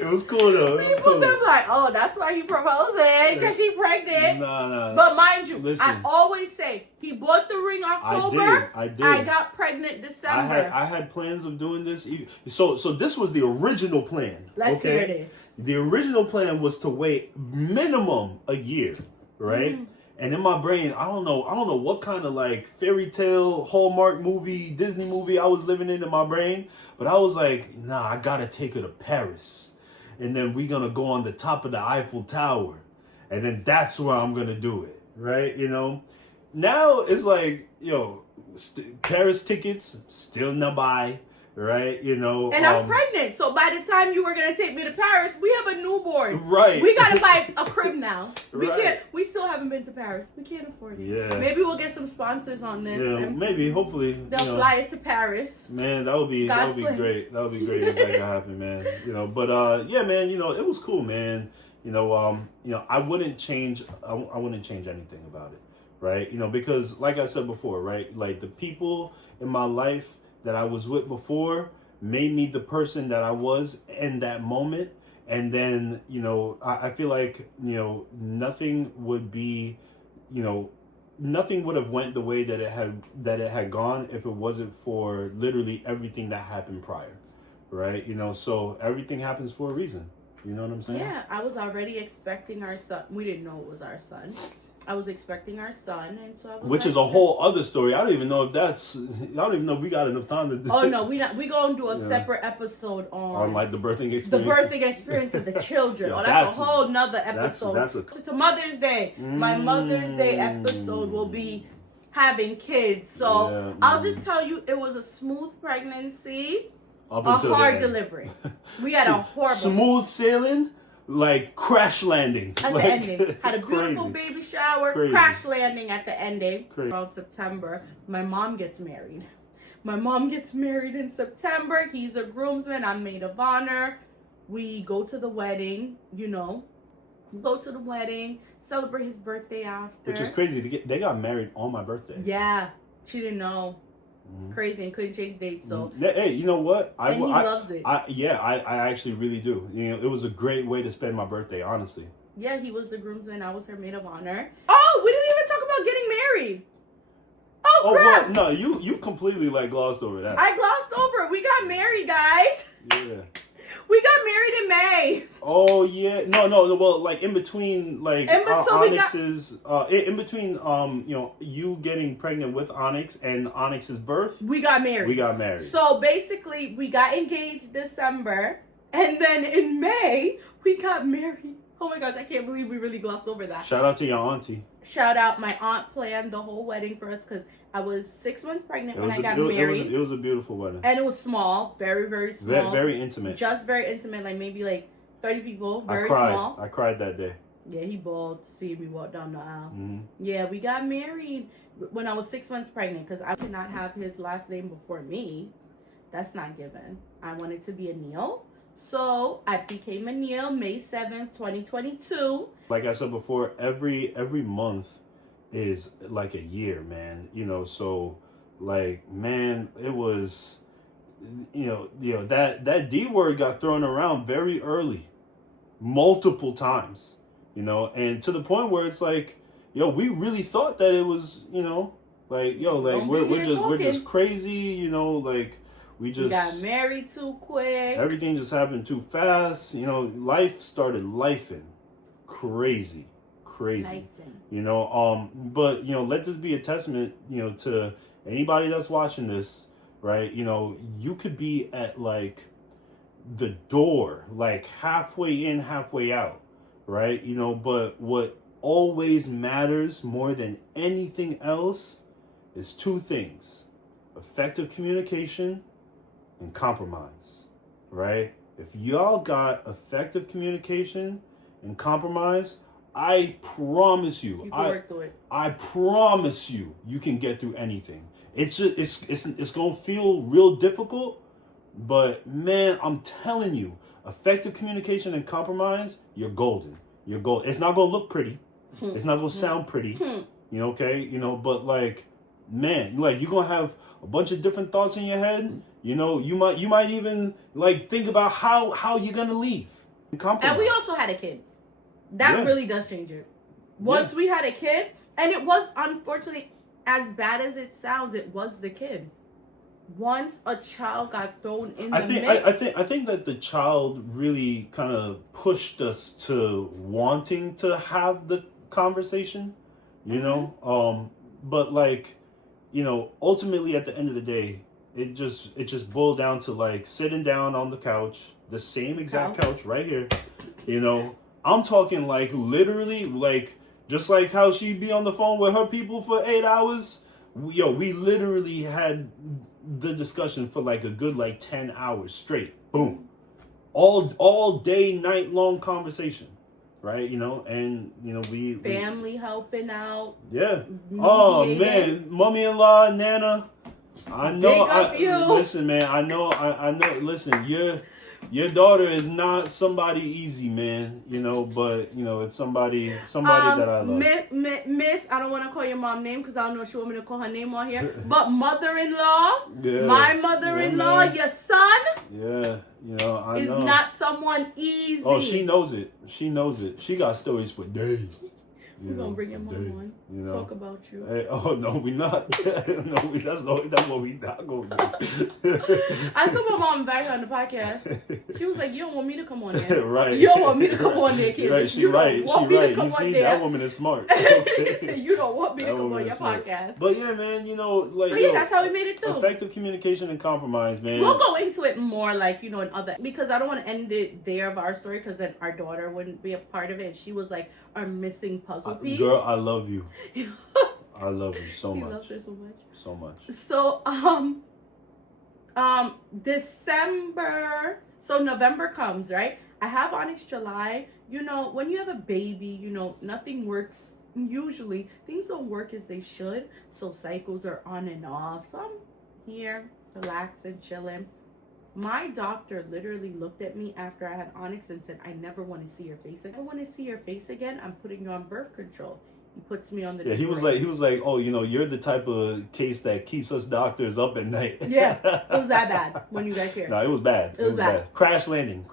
It was cool though. People been like, oh, that's why you proposing, because she's pregnant. No. But mind you, listen, I always say he bought the ring October. I did. I got pregnant December. I had plans of doing this. So this was the original plan. Let's hear this. The original plan was to wait minimum a year, right? And in my brain, I don't know what kind of like fairy tale, Hallmark movie, Disney movie I was living in my brain, but I was like, nah, I gotta take her to Paris, and then we gonna go on the top of the Eiffel Tower, and then that's where I'm gonna do it, right? Now it's like, Paris tickets still not buy. Right, and I'm pregnant, so by the time you were gonna take me to Paris, we have a newborn. Right, we gotta buy a crib now. We right. can't. We still haven't been to Paris. We can't afford it. Yeah, maybe we'll get some sponsors on this. Yeah, maybe. Hopefully, they'll fly us to Paris. Man, that would be great. That would be great if that could happen, man. But yeah, man. It was cool, man. I wouldn't change. I wouldn't change anything about it, right? Because like I said before, right? Like the people in my life that I was with before made me the person that I was in that moment. And then, I feel like, nothing would be, nothing would have went the way that it had gone if it wasn't for literally everything that happened prior. Right. So everything happens for a reason. You know what I'm saying? Yeah. I was already expecting our son. We didn't know it was our son. I was expecting our son, and so I was. Which is a whole other story. I don't even know if we got enough time to do. Oh no, we gonna do a separate episode on like the birthing experience. The birthing experience of the children. That's a whole nother episode. To Mother's Day. My Mother's Day episode will be having kids. So I'll just tell you, it was a smooth pregnancy, a hard delivery. We had a horrible smooth sailing. Like crash landing at the ending. Had a beautiful baby shower. Crash landing at the ending. Around September, my mom gets married. My mom gets married in September. He's a groomsman. I'm maid of honor. We go to the wedding. go to the wedding, celebrate his birthday after. Which is crazy. They got married on my birthday. Yeah, she didn't know. Crazy, and couldn't change dates. So hey, you know what? He loves it. I actually really do. You know, it was a great way to spend my birthday, honestly. Yeah, he was the groomsman. I was her maid of honor. Oh, we didn't even talk about getting married. Oh crap! Well, no, you completely like glossed over that. I glossed over it. We got married, guys. Yeah. We got married in May. Oh yeah, no. Well, like in between, like Onyx's, in between, you know, you getting pregnant with Onyx and Onyx's birth, we got married. So basically, we got engaged December, and then in May we got married. Oh my gosh, I can't believe we really glossed over that. Shout out to your auntie. Shout out, my aunt planned the whole wedding for us because I was 6 months pregnant when I got married. It was a beautiful wedding. And it was small, very, very small. Very intimate. Just very intimate, like maybe like 30 people, very small. small. I cried that day. Yeah, he bawled to see me walk down the aisle. Mm-hmm. Yeah, we got married when I was 6 months pregnant because I could not have his last name before me. That's not given. I wanted to be a Neil. So I became a Neil May 7th, 2022. Like I said before, every month is like a year, man. You know, so like, man, it was, you know that D word got thrown around very early, multiple times, you know, and to the point where it's like, yo, we really thought that it was, you know, like, yo, like we're just crazy, you know, like we got married too quick. Everything just happened too fast, you know. Life started lifing, crazy. You know, but you know, let this be a testament, you know, to anybody that's watching this, right? You know, you could be at like the door, like halfway in, halfway out, right? You know, but what always matters more than anything else is two things: effective communication and compromise, right? If y'all got effective communication and compromise, I promise you, I promise you, you can get through anything. It's just, it's gonna feel real difficult, but man, I'm telling you, effective communication and compromise, you're golden. You're golden. It's not gonna look pretty. It's not gonna sound pretty. You know, okay? You know, but like, man, like you're gonna have a bunch of different thoughts in your head. You know, you might even like think about how you're gonna leave. And we also had a kid. That really does change it. Once we had a kid, and it was, unfortunately, as bad as it sounds, it was the kid. Once a child got thrown in the mix. I think that the child really kind of pushed us to wanting to have the conversation, you know? But like, you know, ultimately at the end of the day, it just boiled down to like sitting down on the couch, the same exact couch right here, you know. I'm talking like literally, like just like how she'd be on the phone with her people for 8 hours. We literally had the discussion for like a good like 10 hours straight. Boom, all day, night long conversation, right? You know, and you know we family helping out. Yeah. Oh man, mummy-in-law, Nana. I know. Listen, man. I know. Listen, your daughter is not somebody easy, man, you know, but, you know, it's somebody that I love. Miss, I don't want to call your mom name because I don't know if she want me to call her name on here, but mother-in-law, my mother-in-law, your son, you know, I know. Is not someone easy. Oh, she knows it. She got stories for days. We're going to bring your mom on. You know? Talk about you. Hey, oh, no, we not. That's what we not going to do. I told my mom invite her on the podcast. She was like, you don't want me to come on there. Right. You don't want me to come on there, kid. Right, she right. You see, that woman is smart. Okay. You don't want me to come on your podcast. But yeah, man, you know, like. So yeah, that's how we made it through. Effective communication and compromise, man. We'll go into it more, like, you know, in other, because I don't want to end it there of our story, because then our daughter wouldn't be a part of it. And she was like our missing puzzle piece. Girl, I love you. I love you so much. He loves her so much. So much. So, December. So November comes, right? I have Onyx July. You know, when you have a baby, you know, nothing works. Usually, things don't work as they should. So cycles are on and off. So I'm here, relaxing, chilling. My doctor literally looked at me after I had Onyx and said, I never want to see your face again. I want to see your face again. I'm putting you on birth control. He puts me on the he was like, oh, you're the type of case that keeps us doctors up at night. Yeah, it was that bad when you guys hear. No, it was bad. It was bad. Crash landing.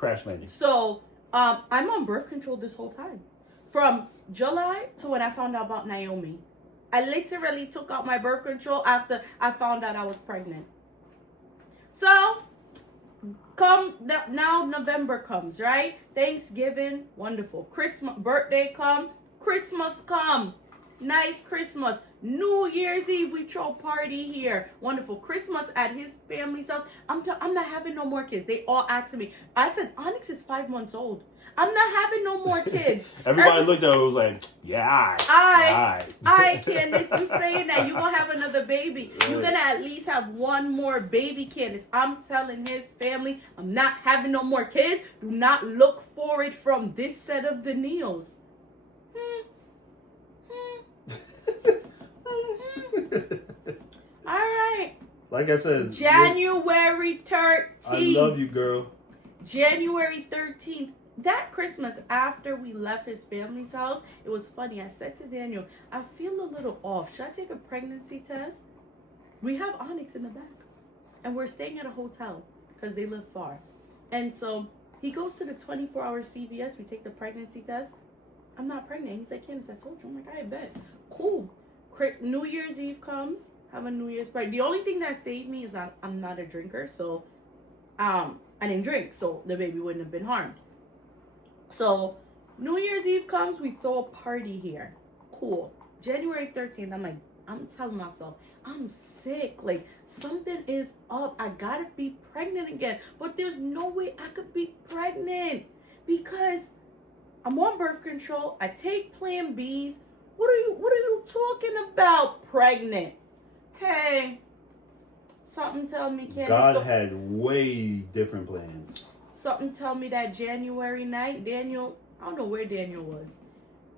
So, I'm on birth control this whole time. From July to when I found out about Naomi. I literally took out my birth control after I found out I was pregnant. So, now November comes, right? Thanksgiving, wonderful. Christmas, birthday come. Christmas come. Nice Christmas. New Year's Eve, we throw party here. Wonderful. Christmas at his family's house. I'm not having no more kids. They all asked me. I said, Onyx is 5 months old. I'm not having no more kids. Everybody looked at her and was like, yeah, Candace, you saying that you gonna have another baby. You're gonna at least have one more baby, Candace. I'm telling his family, I'm not having no more kids. Do not look for it from this set of the Neils. All right. Like I said, January 13th. I love you, girl. January 13th. That Christmas, after we left his family's house, it was funny. I said to Daniel, I feel a little off. Should I take a pregnancy test? We have Onyx in the back. And we're staying at a hotel because they live far. And so he goes to the 24-hour CVS. We take the pregnancy test. I'm not pregnant. He's like, Candace, I told you. I'm like, I bet. Cool. New Year's Eve comes. Have a New Year's party. The only thing that saved me is that I'm not a drinker. So I didn't drink. So the baby wouldn't have been harmed. So New Year's Eve comes, we throw a party here. Cool. January 13th, I'm telling myself, I'm sick. Like, something is up. I gotta be pregnant again. But there's no way I could be pregnant because I'm on birth control. I take Plan Bs. What are you talking about? Pregnant. Hey, something tell me, Candace. God had way different plans. Something tell me that January night, Daniel, I don't know where Daniel was.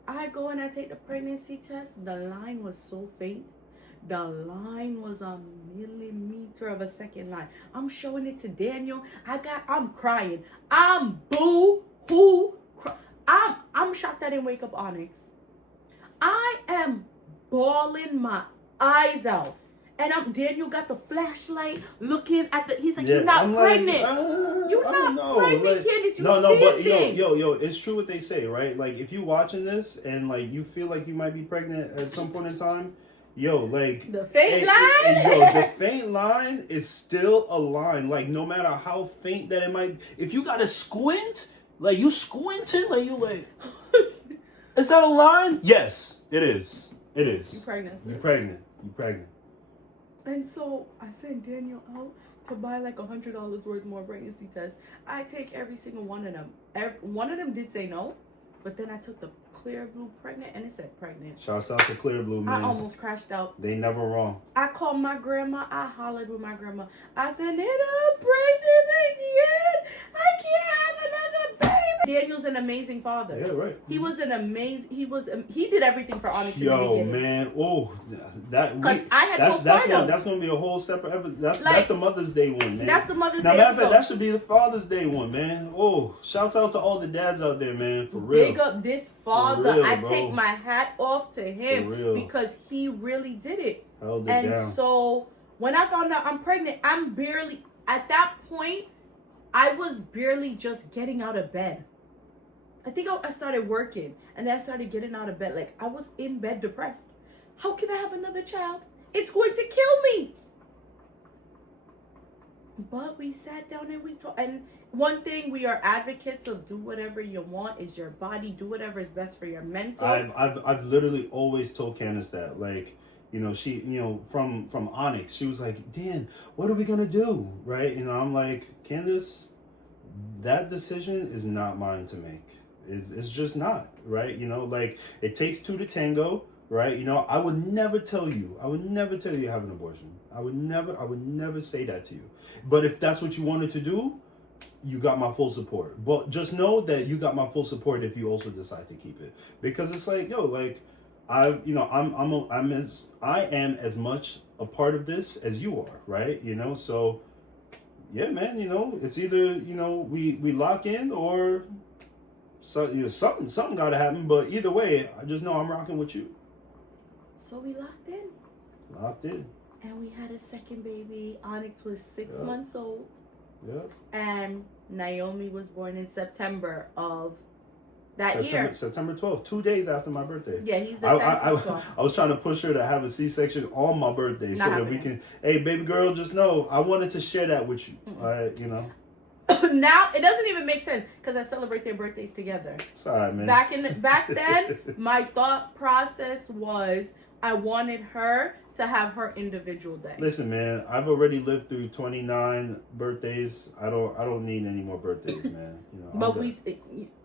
I go and I take the pregnancy test. The line was so faint. The line was a millimeter of a second line. I'm showing it to Daniel. I'm crying. I'm boo-hoo. I'm shocked I didn't wake up Onyx. I am bawling my eyes out. And Daniel got the flashlight looking at he's like, you're not pregnant. You're not pregnant, Candace. But yo, it's true what they say, right? Like, if you're watching this and, like, you feel like you might be pregnant at some point in time, the faint line? The faint line is still a line. Like, no matter how faint that it might, if you got to squint, like, you squinting, like, you like, is that a line? Yes, it is. It is. You're pregnant. And so I sent Daniel out to buy like $100 worth more pregnancy tests. I take every single one of them. One of them did say no, but then I took the Clear Blue pregnant and it said pregnant. Shouts out to Clear Blue, man. I almost crashed out. They never wrong. I called my grandma. I hollered with my grandma. I said, Nita, I'm pregnant again. I can't have another baby. Daniel's an amazing father. Yeah, right. He was an amazing. He did everything for Onyx. Yo, man. Oh, that's gonna be a whole separate episode. That's the Mother's Day one, man. That's the Mother's Day. Now, matter of fact, that should be the Father's Day one, man. Oh, shouts out to all the dads out there, man. For real. Big up this father. Real, I bro. take my hat off to him because he really did it. Held it down. So when I found out I'm pregnant, at that point, I was barely just getting out of bed. I think I started working and then I started getting out of bed. Like, I was in bed depressed. How can I have another child? It's going to kill me. But we sat down and we talked. And one thing, we are advocates of do whatever you want. Is your body. Do whatever is best for your mental. I've literally always told Candace that. Like, she, from Onyx, she was like, Dan, what are we going to do? Right? I'm like, Candace, that decision is not mine to make. It's just not, right? Like, it takes two to tango, right? I would never tell you you have an abortion. I would never say that to you. But if that's what you wanted to do, you got my full support. But just know that you got my full support if you also decide to keep it. Because it's like, I am as much a part of this as you are, right? So yeah, man, it's either, we lock in or something got to happen. But either way, I just know I'm rocking with you. So we locked in. Locked in. And we had a second baby. Onyx was 6 months old. Yep. And Naomi was born in September of that year. September 12th, 2 days after my birthday. Yeah, he's the 10th. I was trying to push her to have a C-section on my birthday so that we can, hey, baby girl, just know I wanted to share that with you. All right, Now it doesn't even make sense because I celebrate their birthdays together. It's all right, man. Back then, my thought process was I wanted her to have her individual day. Listen, man, I've already lived through 29 birthdays. I don't need any more birthdays, man. But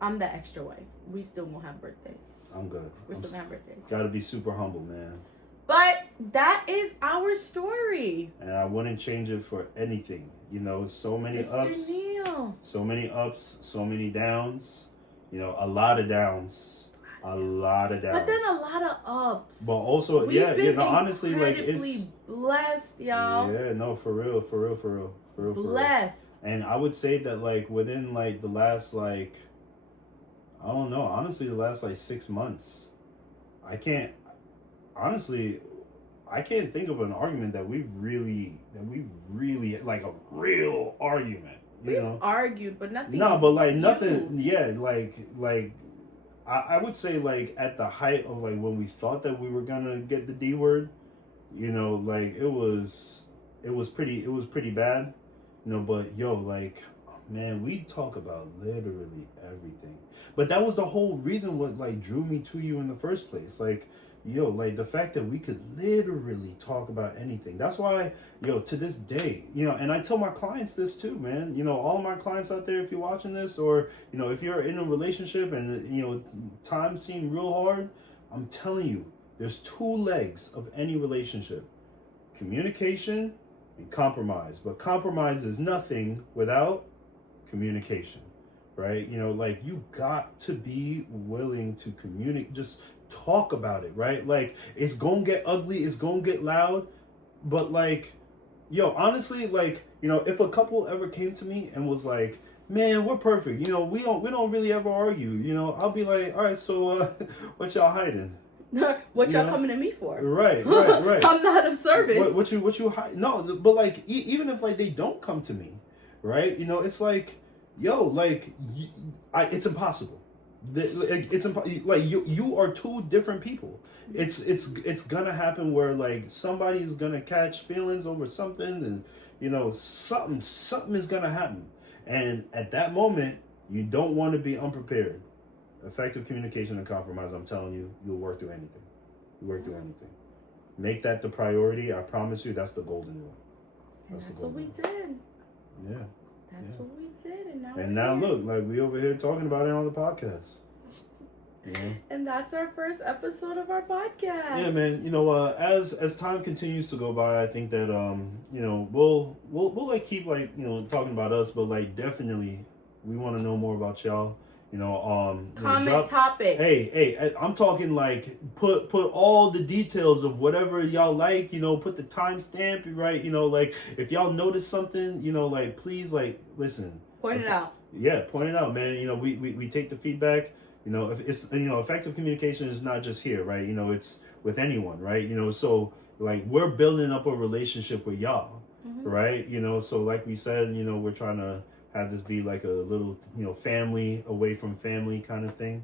I'm the extra wife. We still won't have birthdays. I'm good. We're still gonna have birthdays. Gotta be super humble, man. But that is our story. And I wouldn't change it for anything. So many ups. Neil. So many ups, so many downs. A lot of downs. A lot of downs. But then a lot of ups. But also, honestly, like it's blessed, y'all. Yeah, no, for real. Blessed. And I would say that like within like the last like I don't know, honestly the last like 6 months, I can't think of an argument that we've really like a real argument. We've argued, but nothing. No, but like nothing. Yeah, like I would say like at the height of like when we thought that we were gonna get the D word, like it was pretty bad, but like, man, we talk about literally everything. But that was the whole reason what like drew me to you in the first place. Like, like the fact that we could literally talk about anything. That's why, to this day, and I tell my clients this too, man. All my clients out there, if you're watching this or, if you're in a relationship and, times seem real hard, I'm telling you, there's 2 legs of any relationship: communication and compromise. But compromise is nothing without communication, right? Like you got to be willing to communicate, just talk about it, right? Like it's gonna get ugly, it's gonna get loud, but like, honestly, like, if a couple ever came to me and was like, man, we're perfect, we don't really ever argue, I'll be like, all right, so what y'all hiding? What y'all coming to me for? Right. I'm not of service. What you hide? No, but like even if like they don't come to me, right? It's like, it's impossible. It's like you are 2 different people. It's gonna happen where like somebody's gonna catch feelings over something, and something is gonna happen, and at that moment you don't want to be unprepared. Effective communication and compromise, I'm telling you, you'll work through anything. Make that the priority. I promise you, that's the golden rule. That's what we did. Yeah. That's what we did, and now look, like we over here talking about it on the podcast. And that's our first episode of our podcast. Yeah, man. As time continues to go by, I think that we'll like keep like talking about us, but like definitely we want to know more about y'all. Comment topic. Hey, I'm talking like put all the details of whatever y'all like, put the timestamp, right? Like if y'all notice something, like please like listen. Point it out. Yeah, point it out, man. We take the feedback. If it's effective communication is not just here, right? It's with anyone, right? So like we're building up a relationship with y'all, right? So like we said, we're trying to have this be like a little, family away from family kind of thing,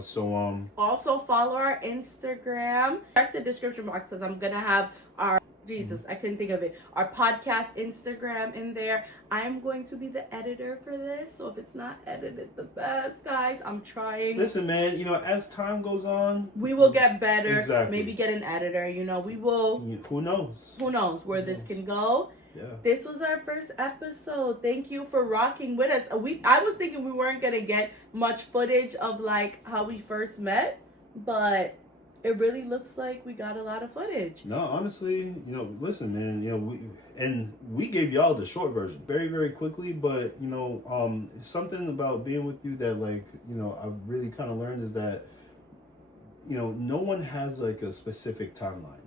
so also follow our Instagram. Check the description box because I'm gonna have our I couldn't think of it. Our podcast Instagram in there. I'm going to be the editor for this, so if it's not edited the best, guys, I'm trying. Listen, man, as time goes on, we will get better. Exactly. Maybe get an editor. We will. Who knows? Who knows where this can go? Yeah. This was our first episode. Thank you for rocking with us. I was thinking we weren't gonna get much footage of like how we first met, but it really looks like we got a lot of footage. No, honestly, listen, man, we gave y'all the short version very, very quickly, but something about being with you that like, I've really kind of learned is that, no one has like a specific timeline,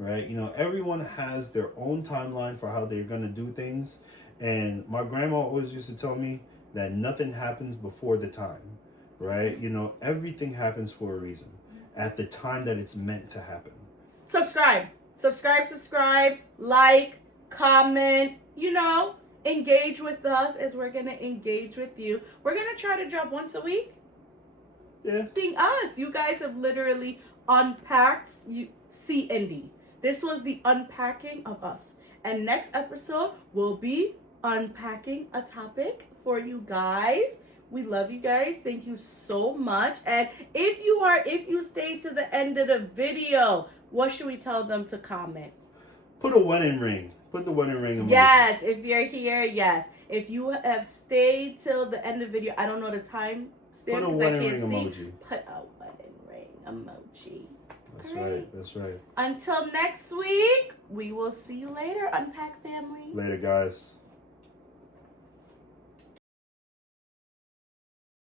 right? You know, everyone has their own timeline for how they're going to do things. And my grandma always used to tell me that nothing happens before the time, right? You know, everything happens for a reason at the time that it's meant to happen. Subscribe, like, comment, you know, engage with us as we're going to engage with you. We're going to try to drop once a week. Yeah. You guys have literally unpacked C and D. This was the unpacking of us. And next episode will be unpacking a topic for you guys. We love you guys. Thank you so much. And if you stayed to the end of the video, what should we tell them to comment? Put a wedding ring. Put the wedding ring emoji. Yes, if you're here, yes. If you have stayed till the end of the video, I don't know the time stamp because I can't see. Emoji. Put a wedding ring emoji. That's right. That's right. Until next week, we will see you later, Unpack family. Later, guys.